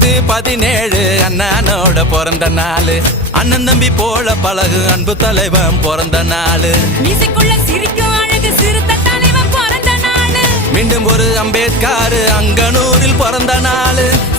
17 அண்ணனோட பிறந்த நாள். அண்ணன் தம்பி போல பழகு அன்பு தலைவன் பிறந்த நாள். சிரிக்கும் அழகு சிறுத்த தலைவன் பிறந்த நாள். மீண்டும் ஒரு அம்பேத்கர் அங்கனூரில் பிறந்த நாள்.